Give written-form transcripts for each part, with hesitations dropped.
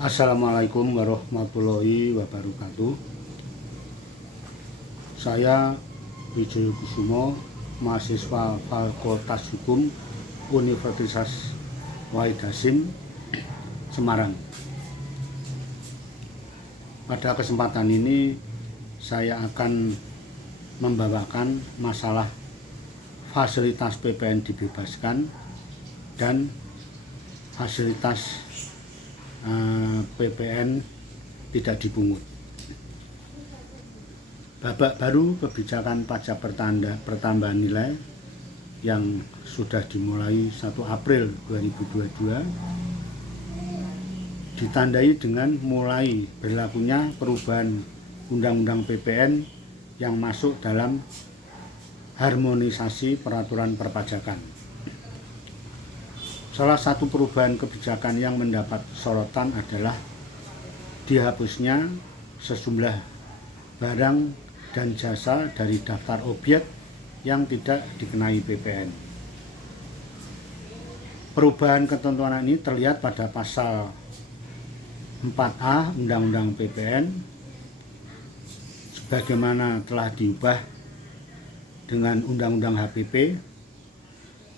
Assalamualaikum warahmatullahi wabarakatuh. Saya Wijaya Kusumo, mahasiswa Fakultas Hukum Universitas Wahid Hasyim, Semarang. Pada kesempatan ini saya akan membawakan masalah fasilitas PPN dibebaskan dan fasilitas PPN tidak dipungut. Babak baru kebijakan pajak pertambahan nilai yang sudah dimulai 1 April 2022 ditandai dengan mulai berlakunya perubahan Undang-Undang PPN yang masuk dalam harmonisasi peraturan perpajakan. Salah satu perubahan kebijakan yang mendapat sorotan adalah dihapusnya sejumlah barang dan jasa dari daftar objek yang tidak dikenai PPN. Perubahan ketentuan ini terlihat pada pasal 4A Undang-Undang PPN sebagaimana telah diubah dengan Undang-Undang HPP.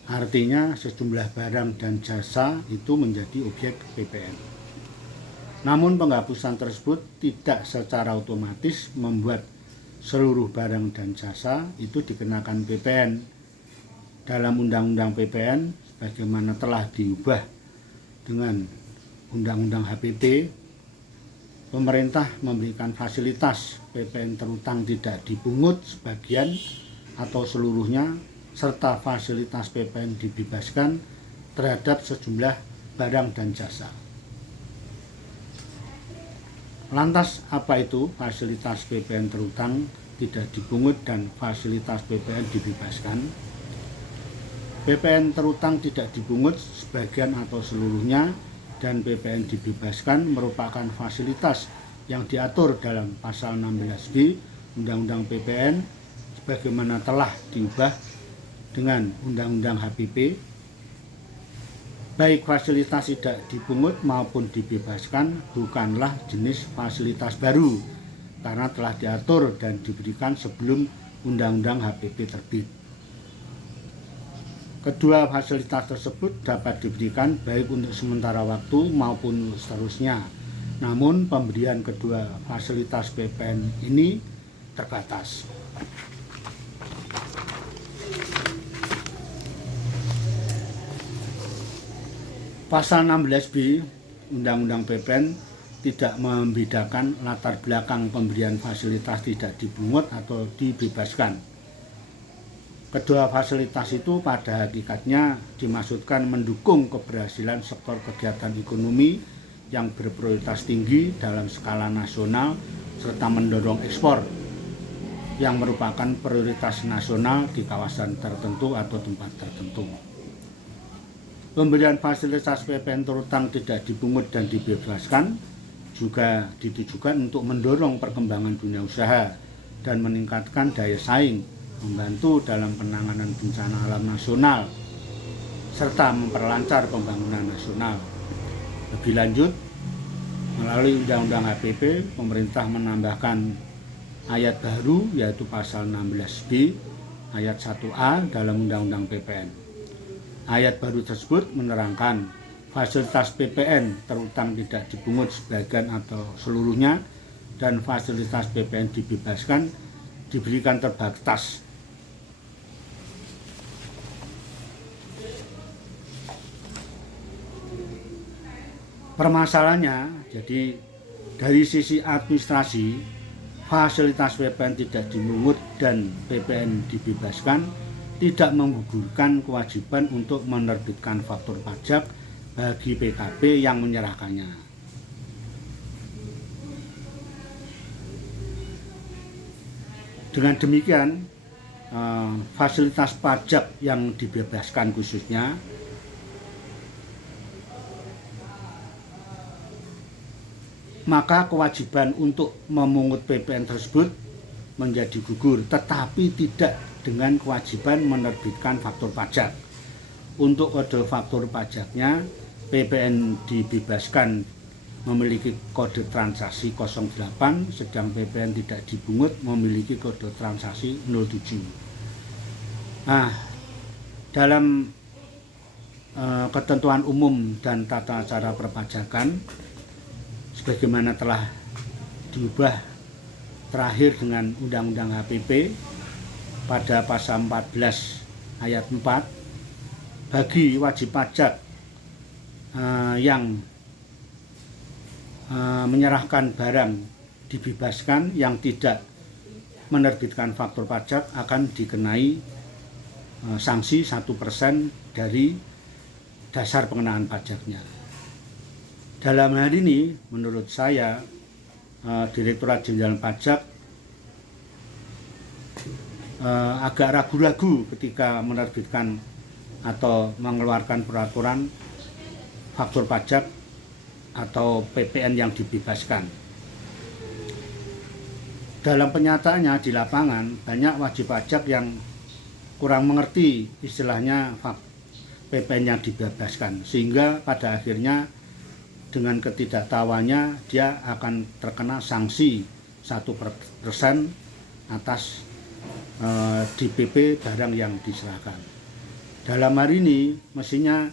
Artinya sejumlah barang dan jasa itu menjadi objek PPN. Namun penghapusan tersebut tidak secara otomatis membuat seluruh barang dan jasa itu dikenakan PPN. Dalam Undang-Undang PPN bagaimana telah diubah dengan Undang-Undang HPP, pemerintah memberikan fasilitas PPN terutang tidak dipungut sebagian atau seluruhnya, serta fasilitas PPN dibebaskan terhadap sejumlah barang dan jasa. Lantas apa itu fasilitas PPN terutang tidak dipungut dan fasilitas PPN dibebaskan? PPN terutang tidak dipungut sebagian atau seluruhnya dan PPN dibebaskan merupakan fasilitas yang diatur dalam pasal 16B Undang-Undang PPN sebagaimana telah diubah dengan Undang-Undang HPP. Baik fasilitas tidak dipungut maupun dibebaskan bukanlah jenis fasilitas baru karena telah diatur dan diberikan sebelum Undang-Undang HPP terbit. Kedua fasilitas tersebut dapat diberikan baik untuk sementara waktu maupun seterusnya. Namun pemberian kedua fasilitas PPN ini terbatas. Pasal 16B Undang-Undang PPN tidak membedakan latar belakang pemberian fasilitas tidak dipungut atau dibebaskan. Kedua fasilitas itu pada hakikatnya dimaksudkan mendukung keberhasilan sektor kegiatan ekonomi yang berprioritas tinggi dalam skala nasional serta mendorong ekspor yang merupakan prioritas nasional di kawasan tertentu atau tempat tertentu. Pemberian fasilitas PPN terutang tidak dipungut dan dibebaskan juga ditujukan untuk mendorong perkembangan dunia usaha dan meningkatkan daya saing, membantu dalam penanganan bencana alam nasional, serta memperlancar pembangunan nasional. Lebih lanjut, melalui Undang-Undang HPP, pemerintah menambahkan ayat baru yaitu pasal 16B ayat 1A dalam Undang-Undang PPN. Ayat baru tersebut menerangkan fasilitas PPN terutang tidak dipungut sebagian atau seluruhnya dan fasilitas PPN dibebaskan diberikan terbatas. Permasalahannya, jadi dari sisi administrasi, fasilitas PPN tidak dipungut dan PPN dibebaskan tidak menggugurkan kewajiban untuk menerbitkan faktur pajak bagi PKP yang menyerahkannya. Dengan demikian, fasilitas pajak yang dibebaskan khususnya maka kewajiban untuk memungut PPN tersebut menjadi gugur, tetapi tidak dengan kewajiban menerbitkan faktur pajak. Untuk kode faktur pajaknya PPN dibebaskan memiliki kode transaksi 08, sedang PPN tidak dibungut memiliki kode transaksi 07. Nah, dalam ketentuan umum dan tata cara perpajakan sebagaimana telah diubah terakhir dengan Undang-Undang HPP pada pasal 14 ayat 4, bagi wajib pajak yang menyerahkan barang dibebaskan yang tidak menerbitkan faktur pajak akan dikenai sanksi 1% dari dasar pengenaan pajaknya. Dalam hal ini menurut saya Direktorat Jenderal Pajak agak ragu-ragu ketika menerbitkan atau mengeluarkan peraturan faktur pajak atau PPN yang dibebaskan. Dalam penyataannya di lapangan banyak wajib pajak yang kurang mengerti istilahnya PPN yang dibebaskan, sehingga pada akhirnya dengan ketidaktahuannya dia akan terkena sanksi 1% atas DPP barang yang diserahkan. Dalam hari ini mestinya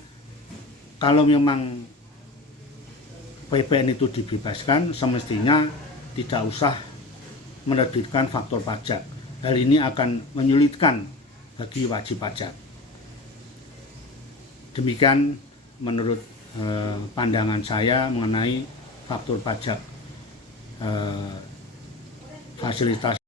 kalau memang PPN itu dibebaskan, semestinya tidak usah menerbitkan faktur pajak. Hal ini akan menyulitkan bagi wajib pajak. Demikian menurut pandangan saya mengenai faktur pajak fasilitas